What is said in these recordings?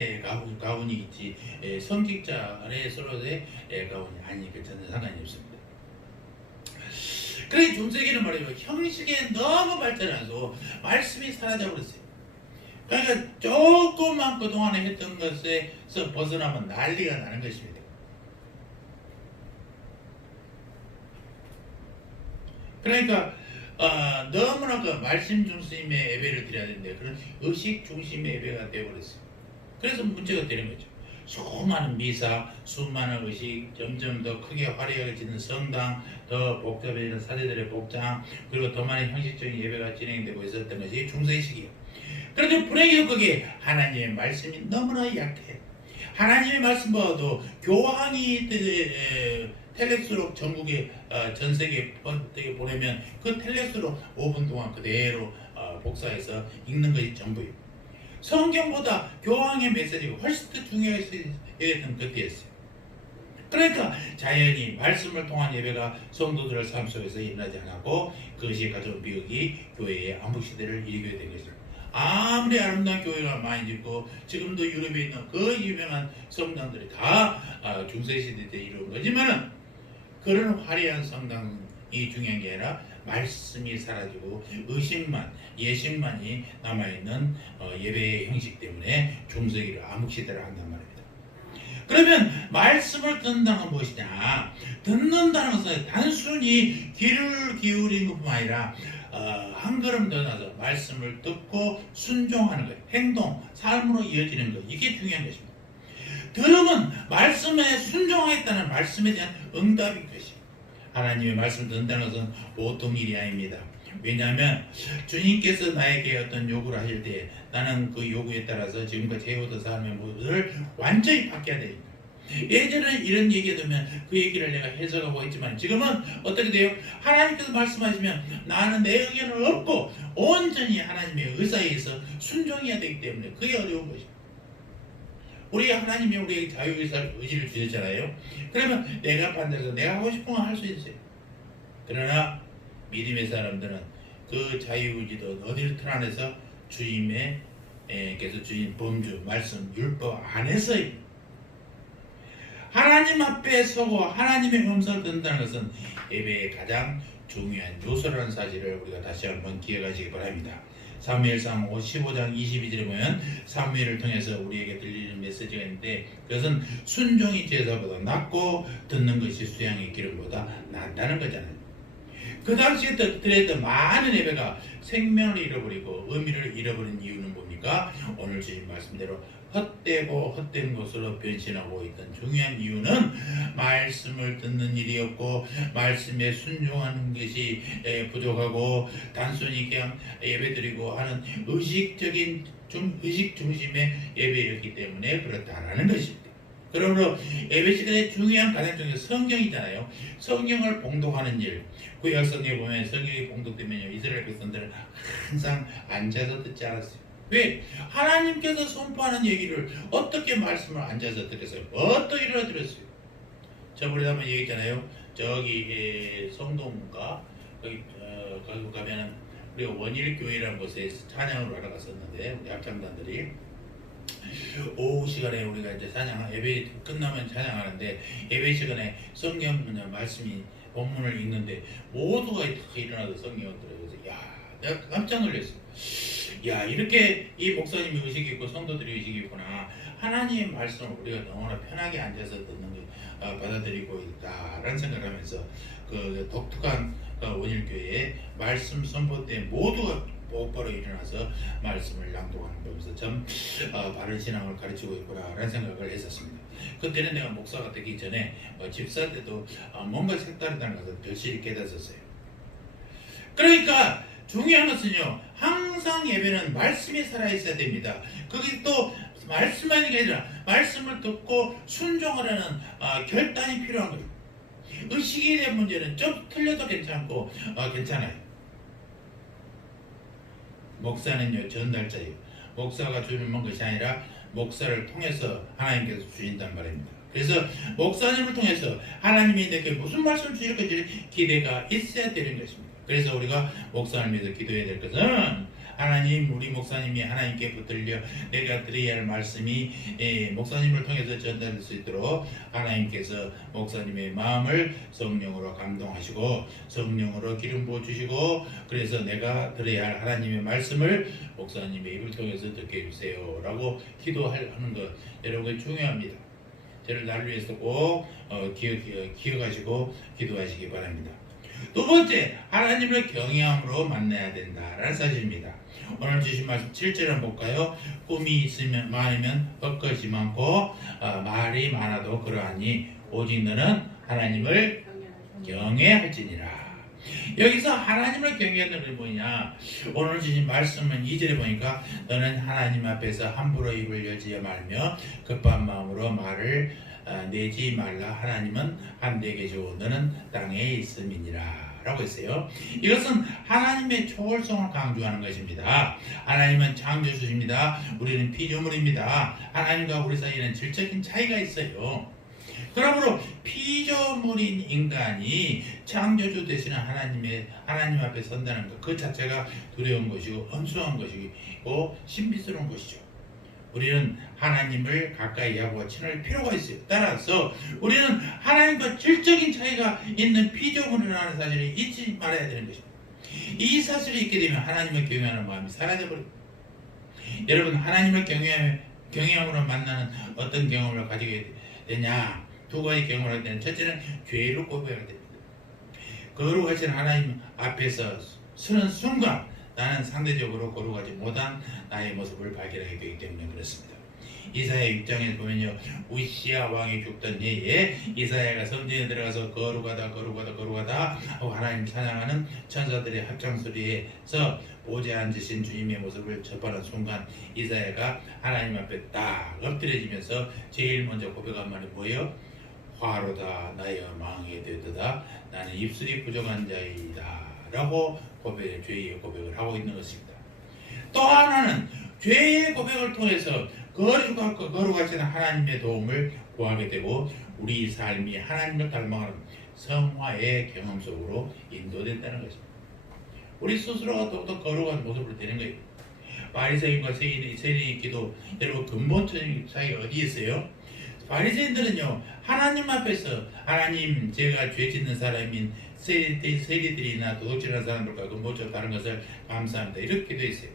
가훈이 있지 성직자 안에 서로의 가훈이 아니니까 전혀 상관이 없습니다. 그래 중세기는 말이에요. 형식에 너무 발전해서 말씀이 사라져버렸어요. 그러니까 조금만 그동안에 했던 것에서 벗어나면 난리가 나는 것입니다. 그러니까 너무나 그 말씀 중심의 예배를 드려야 되는데 그런 의식 중심의 예배가 되어버렸어요. 그래서 문제가 되는 거죠. 수많은 미사, 수많은 의식, 점점 더 크게 화려해지는 성당, 더 복잡해지는 사제들의 복장, 그리고 더 많은 형식적인 예배가 진행되고 있었던 것이 중세의 시기예요. 그런데 불행히도 거기에 하나님의 말씀이 너무나 약해. 하나님의 말씀보다도 교황이 텔렉스로 전국에 전 세계에 보내면 그 텔렉스로 5분 동안 그대로 복사해서 읽는 것이 전부예요. 성경보다 교황의 메시지가 훨씬 더 중요했던 그때였어요. 그러니까 자연히 말씀을 통한 예배가 성도들의 삶 속에서 일어나지 않았고 그것이 가져온 비극이 교회의 암흑시대를 일으키게 된 것입니다. 아무리 아름다운 교회가 많이 짓고 지금도 유럽에 있는 그 유명한 성당들이 다 중세시대 때 이룬 거지만은 그런 화려한 성당이 중요한 게 아니라 말씀이 사라지고 의식만, 예식만이 남아있는 예배의 형식 때문에 중세기를 암흑시대를 한단 말입니다. 그러면 말씀을 듣는다는 건 무엇이냐? 듣는다는 것은 단순히 귀를 기울이는 것뿐만 아니라 한 걸음 더 나서 말씀을 듣고 순종하는 것, 행동, 삶으로 이어지는 것, 이게 중요한 것입니다. 들음은 말씀에 순종하겠다는 말씀에 대한 응답인 것입니다. 하나님의 말씀을 듣는다는 것은 보통 일이 아닙니다. 왜냐하면 주님께서 나에게 어떤 요구를 하실 때 나는 그 요구에 따라서 지금까지 해오던 삶의 모습을 완전히 바뀌어야 됩니다. 예전에는 이런 얘기가 되면 그 얘기를 내가 해석하고 있지만 지금은 어떻게 돼요? 하나님께서 말씀하시면 나는 내 의견을 얻고 온전히 하나님의 의사에 의해서 순종해야 되기 때문에 그게 어려운 것입니다. 우리 하나님이 우리에게 자유의지를 주셨잖아요. 그러면 내가 판단해서 내가 하고 싶은 거 할 수 있어요. 그러나 믿음의 사람들은 그 자유의지도 어디를 틀 안에서 주님께서 주신 범주, 말씀, 율법 안에서 하나님 앞에 서고 하나님의 음성을 듣는다는 것은 예배의 가장 중요한 요소라는 사실을 우리가 다시 한번 기억하시기 바랍니다. 사무엘상 15장 22절에 보면 사무엘을 통해서 우리에게 들리는 메시지가 있는데 그것은 순종이 제사보다 낫고 듣는 것이 수양의 기름보다 낫다는 거잖아요. 그 당시에 드렸던 많은 예배가 생명을 잃어버리고 의미를 잃어버린 이유는 뭡니까? 오늘 주신 말씀대로 헛되고 헛된 것으로 변신하고 있던 중요한 이유는 말씀을 듣는 일이었고 말씀에 순종하는 것이 부족하고 단순히 그냥 예배드리고 하는 의식 중심의 예배였기 때문에 그렇다라는 것입니다. 그러므로 예배 시간에 중요한 가장 중요한 성경이잖아요. 성경을 봉독하는 일. 구약 성경에 보면 성경이 봉독되면요 이스라엘 백성들은 항상 앉아서 듣지 않았어요. 왜? 하나님께서 선포하는 얘기를 어떻게 말씀을 앉아서 듣겠어요? 어떻게 일어나 들었어요? 저번에 한번 얘기했잖아요. 저기 성동문가 거기 가면은 우리가 원일교회라는 곳에 찬양을 하러 갔었는데 우리 합창단들이 오후 시간에 우리가 이제 예배 끝나면 찬양하는데 예배 시간에 성경 말씀이 본문을 읽는데 모두가 다 일어나서 성경을 들어요. 그래서 야, 내가 깜짝 놀랐어. 야, 이렇게 이 목사님이 의식이 있고 성도들이 의식이 있구나. 하나님의 말씀을 우리가 너무나 편하게 앉아서 듣는 게 받아들이고 있다라는 생각을 하면서 그 독특한 원일교회의 말씀 선포 때 모두가 곧바로 일어나서 말씀을 낭독하는 거면서 참 바른 신앙을 가르치고 있구나라는 생각을 했었습니다. 그때는 내가 목사가 되기 전에 집사 때도 뭔가 색다르다는 것을 절실히 깨닫았어요. 그러니까 중요한 것은요 항상 예배는 말씀이 살아있어야 됩니다. 그게 또 말씀하는 게 아니라 말씀을 듣고 순종하라는 결단이 필요한 거예요. 의식에 대한 문제는 좀 틀려도 괜찮고 괜찮아요. 목사는요 전달자예요. 목사가 주는 것이 아니라 목사를 통해서 하나님께서 주신단 말입니다. 그래서 목사님을 통해서 하나님이 내게 무슨 말씀을 주실 것인지 기대가 있어야 되는 것입니다. 그래서 우리가 목사를 믿어 기도해야 될 것은 하나님, 우리 목사님이 하나님께 붙들려 내가 드려야 할 말씀이 목사님을 통해서 전달될 수 있도록 하나님께서 목사님의 마음을 성령으로 감동하시고 성령으로 기름 부어 주시고 그래서 내가 들어야 할 하나님의 말씀을 목사님의 입을 통해서 듣게 해주세요 라고 기도하는 것 여러분 중요합니다. 저를 나를 위해서 꼭 기억하시고 기도하시기 바랍니다. 두 번째, 하나님을 경외함으로 만나야 된다라는 사실입니다. 오늘 주신 말씀 7절 한번 볼까요? 꿈이 있으면 많으면 헛것이 많고 말이 많아도 그러하니 오직 너는 하나님을 경외할지니라. 여기서 하나님을 경외하는 게 뭐냐? 오늘 주신 말씀은 2절에 보니까 너는 하나님 앞에서 함부로 입을 열지 말며 급한 마음으로 말을 내지 말라. 하나님은 한데 계시고 너는 땅에 있음이니라 라고 했어요. 이것은 하나님의 초월성을 강조하는 것입니다. 하나님은 창조주십니다. 우리는 피조물입니다. 하나님과 우리 사이에는 질적인 차이가 있어요. 그러므로 피조물인 인간이 창조주 되시는 하나님 앞에 선다는 것 그 자체가 두려운 것이고 엄수한 것이고 신비스러운 것이죠. 우리는 하나님을 가까이 하고 친할 필요가 있어요. 따라서 우리는 하나님과 질적인 차이가 있는 피조물이라는 사실을 잊지 말아야 되는 것입니다. 이 사실이 있게 되면 하나님을 경외하는 마음이 사라져버립니다. 여러분, 하나님을 경외함으로 만나는 어떤 경험을 가지게 되냐? 두 가지 경험을 하게 되는 첫째는 죄를 고백하게 됩니다. 거룩하신 하나님 앞에서 서는 순간 나는 상대적으로 거룩하지 못한 나의 모습을 발견하게 되기 때문에 그렇습니다. 이사야 6장에 보면요, 우시야 왕이 죽던 해에 이사야가 성전에 들어가서 거룩하다 하고 하나님 찬양하는 천사들의 합창소리에서 보좌에 앉으신 주님의 모습을 접하는 순간 이사야가 하나님 앞에 딱 엎드려지면서 제일 먼저 고백한 말이 뭐예요? 화로다 나여 망하게 되도다 나는 입술이 부정한 자이다 라고 죄의 고백을 하고 있는 것입니다. 또 하나는 죄의 고백을 통해서 거룩하신 하나님의 도움을 구하게 되고 우리 삶이 하나님을 닮아가는 성화의 경험 속으로 인도된다는 것입니다. 우리 스스로가 더욱더 거룩한 모습으로 되는 거예요. 바리새인과 세리의 기도 여러분 근본적인 차이가 어디 있어요? 바리새인들은요 하나님 앞에서 하나님 제가 죄 짓는 사람인 세리들이나 도둑질하는 사람들과 근본적으로 다른 것을 감사합니다 이렇게 기도했어요.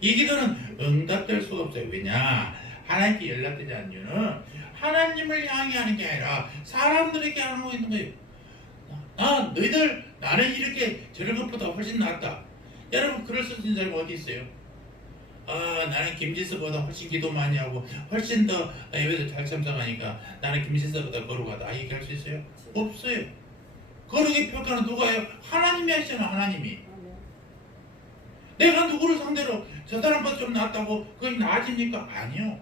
이 기도는 응답될 수가 없어요. 왜냐? 하나님께 연락되지 않는 이유는 하나님을 향해 하는 게 아니라 사람들에게 하고 있는 거예요. 나는 이렇게 저런 것보다 훨씬 낫다. 여러분 그럴 수 있는 사람이 어디 있어요? 나는 김지수보다 훨씬 기도 많이 하고 훨씬 더 예배도 잘 참석하니까 나는 김지수보다 거룩하다. 얘기할 수 있어요? 없어요. 거룩의 평가는 누가 해요? 하나님이 하시잖아. 하나님이. 내가 누구를 상대로 저 사람보다 좀 낫다고 그게 나아집니까? 아니요.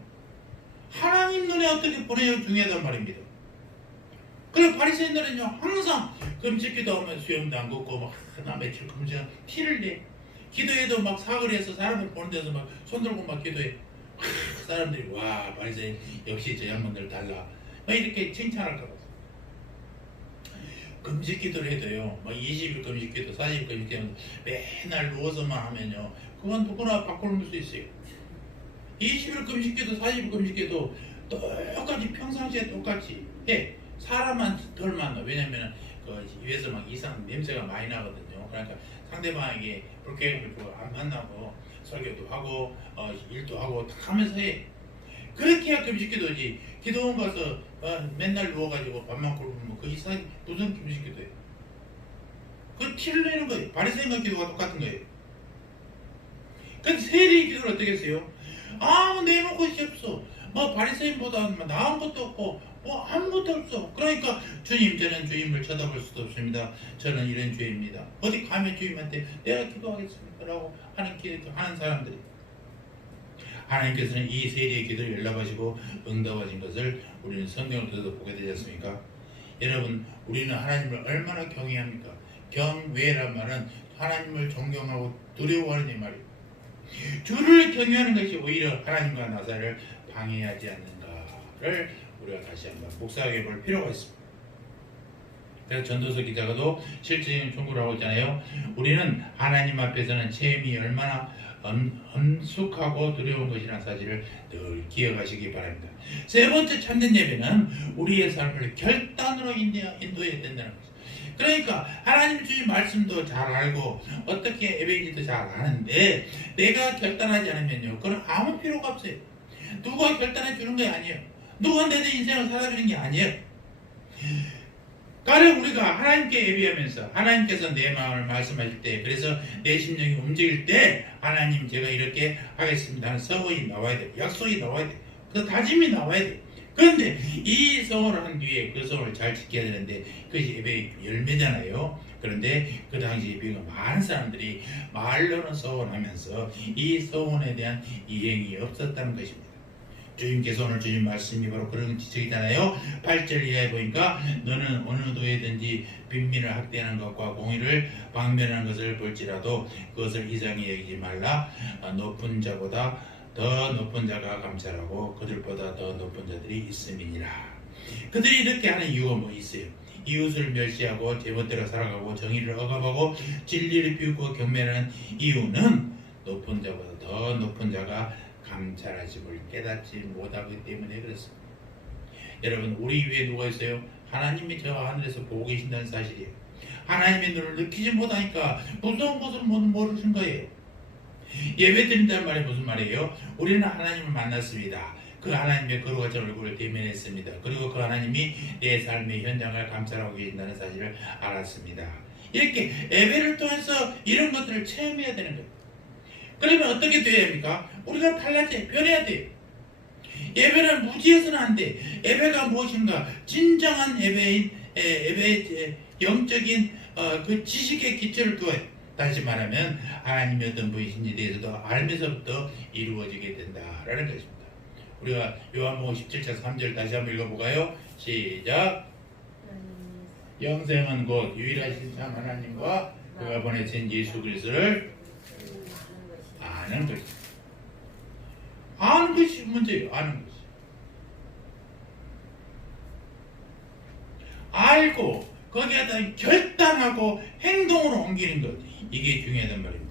하나님 눈에 어떻게 보내요? 중요하단 말입니다. 그리고 바리새인들은요 항상 금식기도 하면 수염도 안 걷고 막 나 며칠 금식 티를 내. 기도해도 막 사거리에서 사람들 보는 데서 막 손들고 막 기도해. 사람들이 와 바리새인 역시 저 양반들 달라. 막 이렇게 칭찬할까 봐. 금식기도를 해도요, 막 20일 금식기도, 40일 금식기도 맨날 누워서만 하면요, 그건 누구나 바꾸는 수 있어요. 20일 금식기도, 40일 금식기도 똑같이 평상시에 똑같이 해. 사람만 덜 만나. 왜냐면 그 입에서 막 이상 냄새가 많이 나거든요. 그러니까 상대방에게 불쾌감을 주고 안 만나고 설교도 하고 일도 하고 다 하면서 해. 그렇게 해야 금식기도지. 기도원 가서 맨날 누워가지고 밥만 굶으면 그 이상 무슨 금식기도예요? 그 티를 내는 거예요. 바리새인과 기도가 똑같은 거예요. 근데 세리의 기도를 어떻게 했어요? 내놓은 것이 없어. 뭐 바리새인보다 나은 것도 없고 뭐 아무것도 없어. 그러니까 주님 저는 주님을 쳐다볼 수도 없습니다. 저는 이런 죄입니다. 어디 가면 주님한테 내가 기도하겠습니다 라고 하는 사람들이 하나님께서는 이 세리의 기도를 연락하시고 응답하신 것을 우리는 성경을 통해서 보게 되지 않습니까? 여러분 우리는 하나님을 얼마나 경외합니까? 경외란 말은 하나님을 존경하고 두려워하는 이 말이에요. 주를 경외하는 것이 오히려 하나님과 나 사이를 방해하지 않는가를 우리가 다시 한번 묵상해 볼 필요가 있습니다. 그래서 전도서 기자가도 실질적인 충고를 하고 있잖아요. 우리는 하나님 앞에서는 체험이 얼마나 엄숙하고 두려운 것이라는 사실을 늘 기억하시기 바랍니다. 세 번째 참된 예배는 우리의 삶을 결단으로 인도해야 된다는 것입니다. 그러니까 하나님 주신 말씀도 잘 알고 어떻게 예배인지도 잘 아는데 내가 결단하지 않으면요, 그건 아무 필요가 없어요. 누가 결단해 주는 게 아니에요. 누가 내 인생을 살아주는 게 아니에요. 가령 우리가 하나님께 예배하면서 하나님께서 내 마음을 말씀하실 때, 그래서 내 심령이 움직일 때 하나님 제가 이렇게 하겠습니다 하는 서원이 나와야 돼. 약속이 나와야 돼. 그 다짐이 나와야 돼. 그런데 이 서원을 한 뒤에 그 서원을 잘 지켜야 되는데 그것이 예배의 열매잖아요. 그런데 그 당시 예배가 많은 사람들이 말로는 서원하면서 이 서원에 대한 이행이 없었다는 것입니다. 주님께서 오늘 주신 말씀이 바로 그런 지적이잖아요. 8절 이하에 보니까 너는 어느 도에든지 빈민을 학대하는 것과 공의를 방면하는 것을 볼지라도 그것을 이상히 여기지 말라. 높은 자보다 더 높은 자가 감찰하고 그들보다 더 높은 자들이 있음이니라. 그들이 이렇게 하는 이유가 뭐 있어요? 이웃을 멸시하고 제멋대로 살아가고 정의를 억압하고 진리를 비웃고 경멸하는 이유는 높은 자보다 더 높은 자가 감찰하심을 깨닫지 못하기 때문에 그렇습니다. 여러분, 우리 위에 누가 있어요? 하나님이 저 하늘에서 보고 계신다는 사실이에요. 하나님의 눈을 느끼지 못하니까 무서운 것을 모르신 거예요. 예배 드린다는 말이 무슨 말이에요? 우리는 하나님을 만났습니다. 그 하나님의 거룩한 얼굴을 대면했습니다. 그리고 그 하나님이 내 삶의 현장을 감찰하고 계신다는 사실을 알았습니다. 이렇게 예배를 통해서 이런 것들을 체험해야 되는 거예요. 그러면 어떻게 돼야 합니까? 우리가 달라져야 변해야 돼요. 예배는 무지해서는 안 돼. 예배가 무엇인가? 진정한 예배의 영적인 그 지식의 기초를 두어야 돼. 다시 말하면 하나님이 어떤 분이신지 대해서도 알면서부터 이루어지게 된다라는 것입니다. 우리가 요한복음 17장 3절 다시 한번 읽어볼까요? 시작. 영생은 곧 유일하신 참 하나님과 그가 보내신 예수 그리스도를 아는 것입니다. 아는 것이 문제예요. 아는 것이. 알고 거기에다 결단하고 행동으로 옮기는 것, 이게 중요하단 말입니다.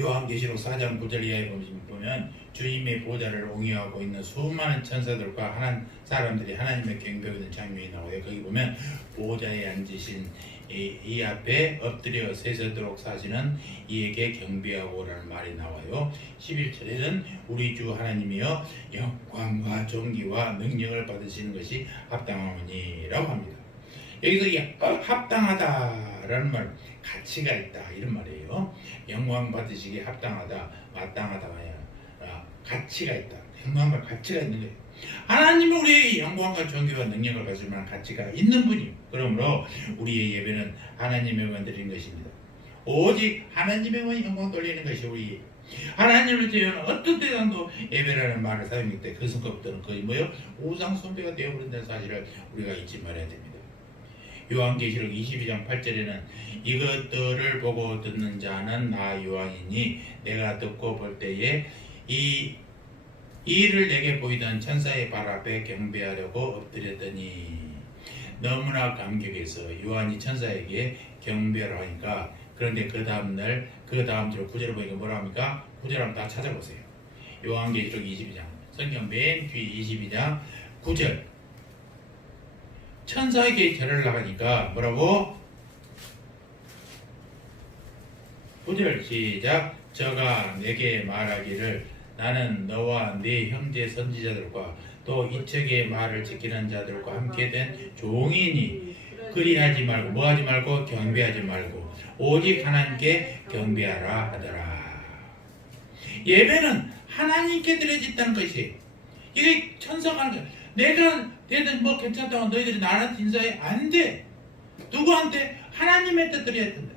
요한계시록 4장 9절 이하에 보면 주님의 보좌를 옹이하고 있는 수많은 천사들과 하나님 사람들이 하나님의 경배하고 있는 장면이 나와요. 거기 보면 보좌에 앉으신 이 앞에 엎드려 세서도록 사시는 이에게 경배하고라는 말이 나와요. 11절에는 우리 주 하나님이여 영광과 존귀와 능력을 받으시는 것이 합당하오니라고 합니다. 여기서 이 합당하다라는 말, 가치가 있다 이런 말이에요. 영광 받으시기에 합당하다, 마땅하다, 가치가 있다. 영광과 가치가 있는 거예요. 하나님은 우리에게 영광과 존귀와 능력을 받을 만한 가치가 있는 분이에요. 그러므로 우리의 예배는 하나님에만 드리는 것입니다. 오직 하나님에만 영광 돌리는 것이 우리 하나님을 제외하는 어떤 대상도 예배라는 말을 사용할 때 그 순간부터는 거의 뭐예요? 우상 숭배가 되어버린다는 사실을 우리가 잊지 말아야 됩니다. 요한계시록 22장 8절에는 이것들을 보고 듣는 자는 나 요한이니 내가 듣고 볼 때에 이 일을 내게 보이던 천사의 발 앞에 경배하려고 엎드렸더니, 너무나 감격해서 요한이 천사에게 경배를 하니까, 그런데 그 다음날 그 다음 절 9절을 보니까 뭐라 합니까? 9절 한번 다 찾아보세요. 요한계시록 22장 성경 맨 뒤 22장 9절 천사에게 절을 나가니까 뭐라고? 9절 시작. 저가 내게 말하기를 나는 너와 네 형제 선지자들과 또 이책의 말을 지키는 자들과 함께 된 종이니 그리하지 말고 뭐하지 말고 경배하지 말고 오직 하나님께 경배하라 하더라. 예배는 하나님께 드려진다는 것이에요. 이게 천사가 하는 거야. 내가 되든 뭐 괜찮다고 너희들이 나한테 인사해? 안 돼. 누구한테? 하나님한테 드려야 된다.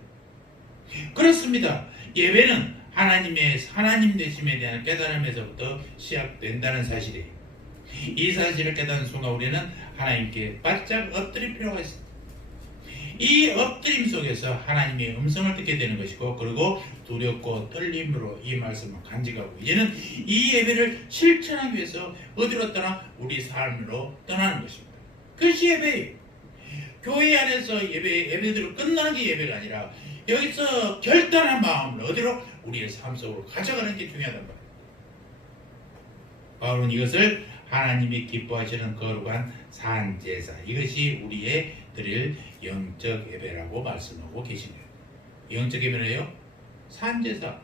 그렇습니다. 예배는 하나님 되심에 대한 깨달음에서부터 시작된다는 사실이에요. 이 사실을 깨닫는 순간 우리는 하나님께 바짝 엎드릴 필요가 있습니다. 이 엎드림 속에서 하나님의 음성을 듣게 되는 것이고, 그리고 두렵고 떨림으로 이 말씀을 간직하고, 이제는 이 예배를 실천하기 위해서 어디로 떠나? 우리 삶으로 떠나는 것입니다. 그것이 예배예요. 교회 안에서 예배대로 끝나는 게 예배가 아니라 여기서 결단한 마음을 어디로 우리의 삶 속으로 가져가는 게 중요하단 말이에요. 바울은 이것을 하나님이 기뻐하시는 거룩한 산제사, 이것이 우리의 드릴 영적 예배라고 말씀하고 계시네요. 영적 예배는요, 산제사,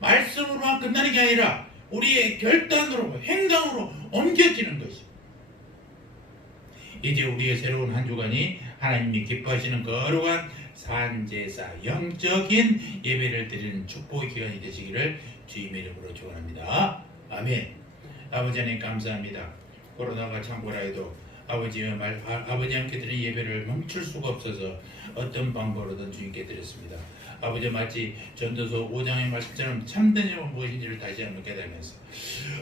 말씀으로만 끝나는 게 아니라 우리의 결단으로, 행동으로 옮겨지는 것이. 이제 우리의 새로운 한 주간이 하나님이 기뻐하시는 거룩한 산제사, 영적인 예배를 드리는 축복의 기간이 되시기를 주님의 이름으로 축원합니다. 아멘. 아버지 하나님 감사합니다. 코로나가 창고라 해도 아버지 함께 드린 예배를 멈출 수가 없어서 어떤 방법으로든 주님께 드렸습니다. 아버지, 마치 전도서 5장의 말씀처럼 참된 예배는 무엇인지를 다시 한번 깨달으면서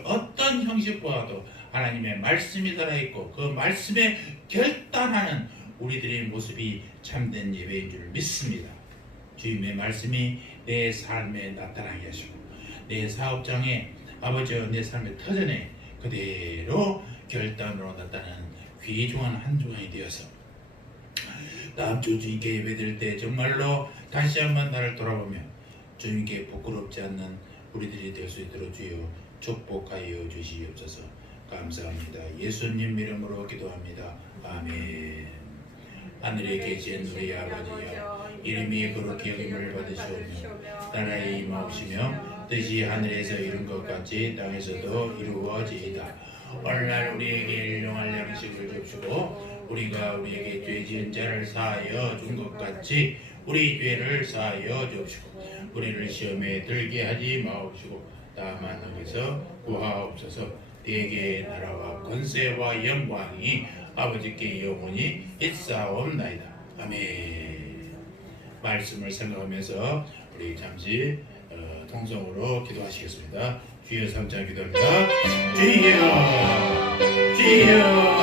어떤 형식과도 하나님의 말씀이 살아있고 그 말씀에 결단하는 우리들의 모습이 참된 예배인 줄 믿습니다. 주님의 말씀이 내 삶에 나타나게 하시고 내 사업장에 아버지와 내 삶의 터전에 그대로 결단으로 나타나는 귀중한 한 주간이 되어서 다음 주 주님께 예배드릴 때 정말로 다시 한번 나를 돌아보며 주님께 부끄럽지 않는 우리들이 될 수 있도록 주여 축복하여 주시옵소서. 감사합니다. 예수님 이름으로 기도합니다. 아멘. 하늘에 계신 우리 아버지여, 이름이 거룩히 여김을 받으시오며 나라에 임하옵시며 뜻이 하늘에서 이룬 것 같이 땅에서도 이루어지이다. 오늘날 우리에게 일용할 양식을 줍시고 우리가 우리에게 죄 지은 자를 사하여 준 것 같이 우리 죄를 사하여 주옵시고 우리를 시험에 들게 하지 마옵시고 다만 너에서 구하옵소서. 대개 나라와 권세와 영광이 아버지께 영원히 있사옵나이다. 아멘. 말씀을 생각하면서 우리 잠시 통성으로 기도하시겠습니다. 주여 삼자 기도합니다. 주여, 주여.